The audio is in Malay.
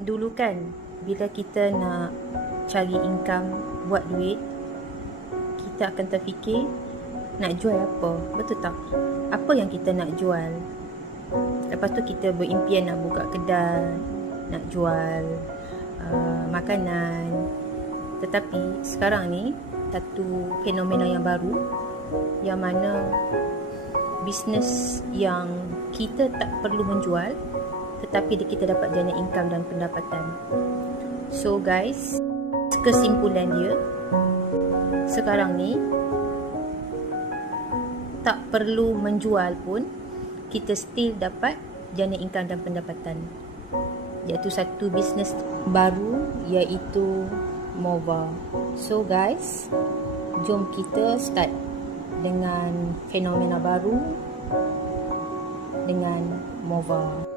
dulu kan bila kita nak cari income buat duit kita akan terfikir nak jual apa betul tak? Apa yang kita nak jual? Lepas tu kita berimpian nak buka kedai nak jual uh, makanan. Tetapi sekarang ni satu fenomena yang baru yang mana bisnes yang kita tak perlu menjual tetapi kita dapat jana income dan pendapatan. So guys, kesimpulan dia sekarang ni tak perlu menjual pun kita still dapat jana income dan pendapatan. Iaitu satu bisnes baru iaitu MOVA. So guys, jom kita start dengan fenomena baru dengan MOVA.